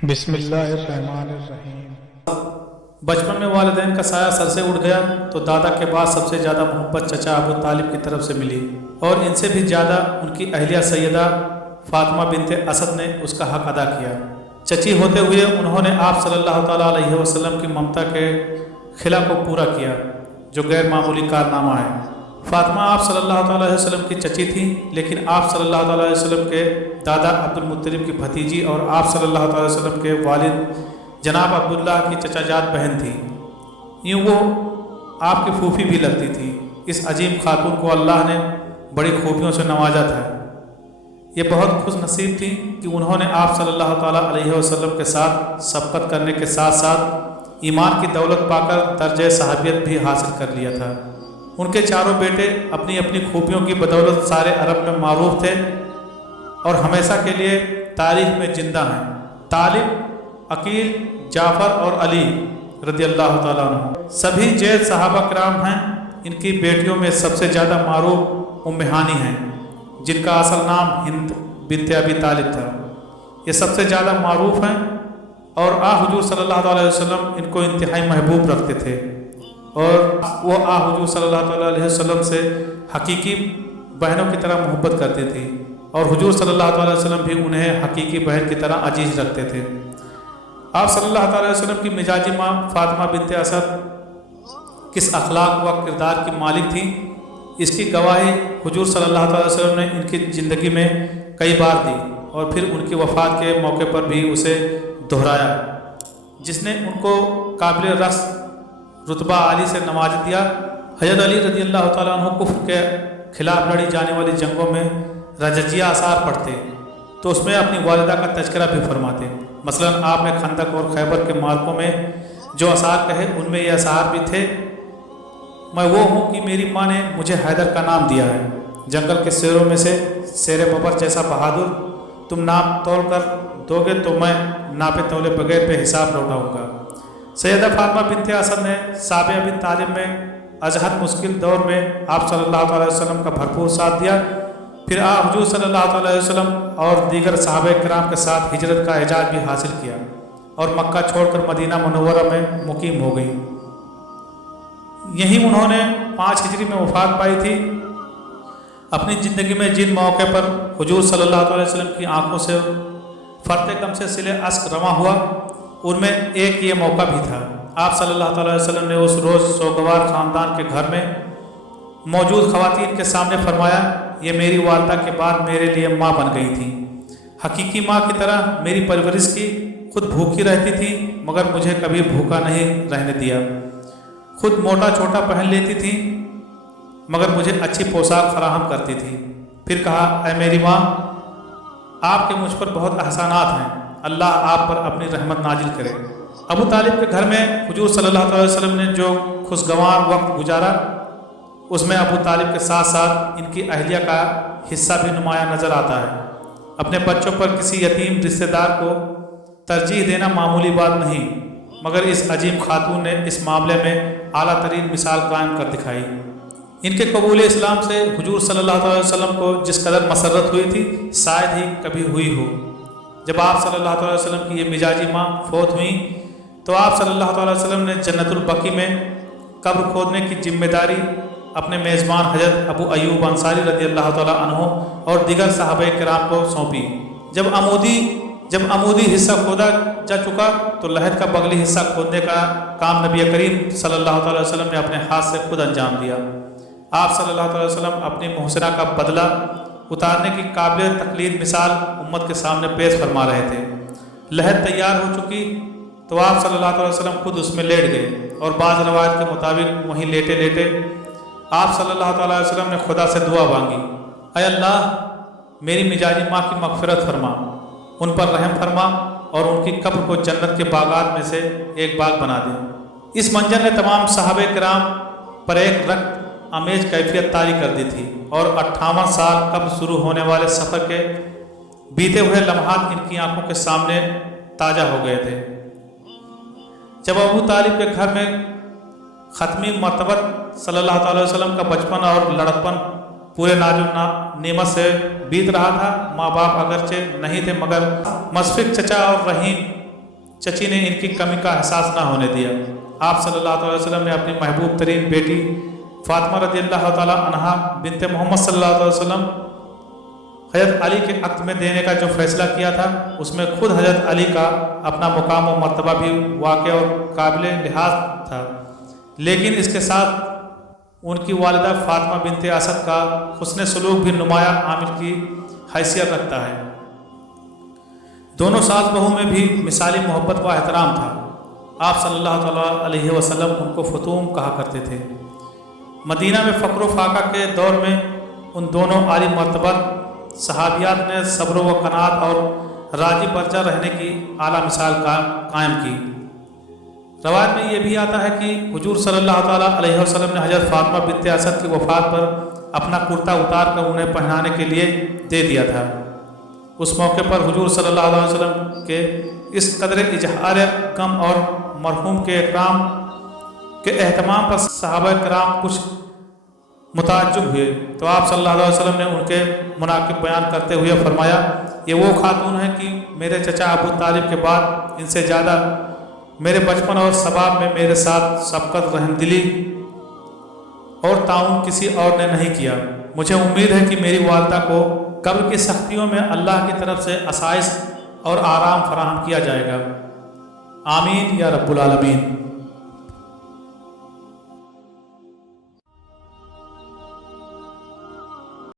بسم اللہ الرحمن الرحیم۔ بچپن میں والدین کا سایہ سر سے اٹھ گیا تو دادا کے بعد سب سے زیادہ محبت چچا ابو طالب کی طرف سے ملی، اور ان سے بھی زیادہ ان کی اہلیہ سیدہ فاطمہ بنت اسد نے اس کا حق ادا کیا۔ چچی ہوتے ہوئے انہوں نے آپ صلی اللہ تعالیٰ علیہ وسلم کی ممتا کے خلا کو پورا کیا، جو غیر معمولی کارنامہ ہے۔ فاطمہ آپ صلی اللہ تعالیٰ علیہ وسلم کی چچی تھیں، لیکن آپ صلی اللہ تعالیٰ علیہ وسلم کے دادا عبد المطلب کی بھتیجی اور آپ صلی اللہ تعالیٰ علیہ وسلم کے والد جناب عبداللہ کی چچا جات بہن تھی۔ یوں وہ آپ کی پھوپھی بھی لگتی تھی۔ اس عظیم خاتون کو اللہ نے بڑی خوبیوں سے نوازا تھا۔ یہ بہت خوش نصیب تھی کہ انہوں نے آپ صلی اللہ تعالیٰ علیہ وسلم کے ساتھ سبقت کرنے کے ساتھ ساتھ ایمان کی دولت پا کر درجہ صحابیت بھی حاصل کر لیا تھا۔ ان کے چاروں بیٹے اپنی اپنی خوبیوں کی بدولت سارے عرب میں معروف تھے اور ہمیشہ کے لیے تاریخ میں زندہ ہیں۔ طالب، عقیل، جعفر اور علی رضی اللہ تعالیٰ عنہ سبھی جید صحابہ کرام ہیں۔ ان کی بیٹیوں میں سب سے زیادہ معروف ام ہانی ہیں، جن کا اصل نام ہند بنت ابی طالب تھا۔ یہ سب سے زیادہ معروف ہیں اور حضور صلی اللہ علیہ وسلم ان کو انتہائی محبوب رکھتے تھے، اور وہ حضور صلی اللہ تعالیٰ علیہ وسلم سے حقیقی بہنوں کی طرح محبت کرتی تھی، اور حضور صلی اللہ تعالیٰ علیہ وسلم بھی انہیں حقیقی بہن کی طرح عزیز رکھتے تھے۔ آپ صلی اللہ تعالیٰ علیہ وسلم کی مزاجی ماں فاطمہ بنت اسد کس اخلاق و کردار کی مالک تھیں، اس کی گواہی حضور صلی اللہ تعالیٰ علیہ وسلم نے ان کی زندگی میں کئی بار دی، اور پھر ان کی وفات کے موقع پر بھی اسے دہرایا، جس نے ان کو قابل رقص رتبہ عالی سے نواز دیا۔ حضرت علی رضی اللہ تعالیٰ عنہ کفر کے خلاف لڑی جانے والی جنگوں میں رجزیہ آثار پڑھتے تو اس میں اپنی والدہ کا تذکرہ بھی فرماتے۔ مثلا آپ نے خندق اور خیبر کے معرکوں میں جو آثار کہے، ان میں یہ آثار بھی تھے: میں وہ ہوں کہ میری ماں نے مجھے حیدر کا نام دیا ہے، جنگل کے شیروں میں سے شیر ببر جیسا بہادر، تم ناپ تول کر دو گے تو میں ناپے تولے بغیر پہ حساب لوٹاؤں گا۔ سیدہ فاطمہ بنت اسد نے صابیہ بن طالب میں ازحد مشکل دور میں آپ صلی اللہ تعالیٰ علیہ وسلم کا بھرپور ساتھ دیا۔ پھر حضور صلی اللہ تعالیٰ علیہ وسلم اور دیگر صحابہ کرام کے ساتھ ہجرت کا اعزاز بھی حاصل کیا، اور مکہ چھوڑ کر مدینہ منورہ میں مقیم ہو گئی۔ یہیں انہوں نے 5 ہجری میں وفات پائی تھی۔ اپنی زندگی میں جن موقع پر حضور صلی اللہ تعالیٰ علیہ وسلم کی آنکھوں سے فرط غم سے سیل اشک رواں ہوا، ان میں ایک یہ موقع بھی تھا۔ آپ صلی اللہ تعالیٰ علیہ وسلم نے اس روز سوگوار خاندان کے گھر میں موجود خواتین کے سامنے فرمایا: یہ میری والدہ کے بعد میرے لیے ماں بن گئی تھی، حقیقی ماں کی طرح میری پرورش کی، خود بھوکی رہتی تھی مگر مجھے کبھی بھوکا نہیں رہنے دیا، خود موٹا چھوٹا پہن لیتی تھی مگر مجھے اچھی پوشاک فراہم کرتی تھی۔ پھر کہا: اے میری ماں، آپ کے مجھ پر بہت احسانات ہیں، اللہ آپ پر اپنی رحمت نازل کرے۔ ابو طالب کے گھر میں حضور صلی اللہ تعالیٰ علیہ وسلم نے جو خوشگوار وقت گزارا، اس میں ابو طالب کے ساتھ ساتھ ان کی اہلیہ کا حصہ بھی نمایاں نظر آتا ہے۔ اپنے بچوں پر کسی یتیم رشتہ دار کو ترجیح دینا معمولی بات نہیں، مگر اس عظیم خاتون نے اس معاملے میں اعلیٰ ترین مثال قائم کر دکھائی۔ ان کے قبول اسلام سے حضور صلی اللہ تعالیٰ علیہ وسلم کو جس قدر مسرت ہوئی تھی، شاید ہی کبھی ہوئی ہو۔ جب آپ صلی اللہ تعالیٰ علیہ وسلم کی یہ مزاجی ماں فوت ہوئیں تو آپ صلی اللہ تعالیٰ علیہ وسلم نے جنت البقیع میں قبر کھودنے کی ذمہ داری اپنے میزبان حضرت ابو ایوب انصاری رضی اللہ تعالیٰ عنہ اور دیگر صحابہ کرام کو سونپی۔ جب عمودی حصہ کھودا جا چکا تو لحد کا بغلی حصہ کھودنے کا کام نبی کریم صلی اللہ تعالیٰ علیہ وسلم نے اپنے ہاتھ سے خود انجام دیا۔ آپ صلی اللہ تعالیٰ علیہ وسلم اپنی محسنہ کا بدلہ اتارنے کی قابل تقلید مثال امت کے سامنے پیش فرما رہے تھے۔ لحد تیار ہو چکی تو آپ صلی اللہ تعالیٰ وسلم خود اس میں لیٹ گئے، اور بعض روایت کے مطابق وہیں لیٹے لیٹے آپ صلی اللہ تعالیٰ علیہ وسلم نے خدا سے دعا مانگی: اے اللہ، میری مزاجی ماں کی مغفرت فرما، ان پر رحم فرما، اور ان کی قبر کو جنت کے باغات میں سے ایک باغ بنا دے۔ اس منظر نے تمام صحابہ کرام پر ایک رنگ آمیز کیفیت طاری کر دی تھی، اور 58 سال قبل شروع ہونے والے سفر کے بیتے ہوئے لمحات ان کی آنکھوں کے سامنے تازہ ہو گئے تھے۔ جب ابو طالب کے گھر میں ختمی مرتبت صلی اللہ تعالیٰ وسلم کا بچپن اور لڑکپن پورے ناز و نعمت سے بیت رہا تھا، ماں باپ اگرچہ نہیں تھے مگر مشفق چچا اور رحیم چچی نے ان کی کمی کا احساس نہ ہونے دیا۔ آپ صلی اللہ علیہ وسلم نے اپنی محبوب ترین بیٹی فاطمہ رضی اللہ تعالیٰ عنہا بنت محمد صلی اللہ علیہ وسلم حضرت علی کے عقد میں دینے کا جو فیصلہ کیا تھا، اس میں خود حضرت علی کا اپنا مقام و مرتبہ بھی واقع اور قابل لحاظ تھا، لیکن اس کے ساتھ ان کی والدہ فاطمہ بنت اسد کا حسن سلوک بھی نمایاں عامل کی حیثیت رکھتا ہے۔ دونوں ساس بہو میں بھی مثالی محبت و احترام تھا۔ آپ صلی اللہ تعالیٰ علیہ وسلم ان کو فتوم کہا کرتے تھے۔ مدینہ میں فقر و فاقہ کے دور میں ان دونوں عالی مرتبہ صحابیات نے صبر و قناعت اور راضی برجہ رہنے کی اعلیٰ مثال قائم کی۔ روایت میں یہ بھی آتا ہے کہ حضور صلی اللہ تعالیٰ علیہ وسلم نے حضرت فاطمہ بنت اسد کی وفات پر اپنا کرتا اتار کر انہیں پہنانے کے لیے دے دیا تھا۔ اس موقع پر حضور صلی اللہ علیہ وسلم کے اس قدر اظہار غم اور مرحوم کے اکرام کے اہتمام پر صحابہ کرام کچھ متعجب ہوئے، تو آپ صلی اللہ علیہ وسلم نے ان کے مناقب بیان کرتے ہوئے فرمایا، یہ وہ خاتون ہیں کہ میرے چچا ابو طالب کے بعد ان سے زیادہ میرے بچپن اور شباب میں میرے ساتھ سبقت، رحمدلی اور تعاون کسی اور نے نہیں کیا۔ مجھے امید ہے کہ میری والدہ کو قبر کی سختیوں میں اللہ کی طرف سے آسائش اور آرام فراہم کیا جائے گا۔ آمین یا رب العالمین۔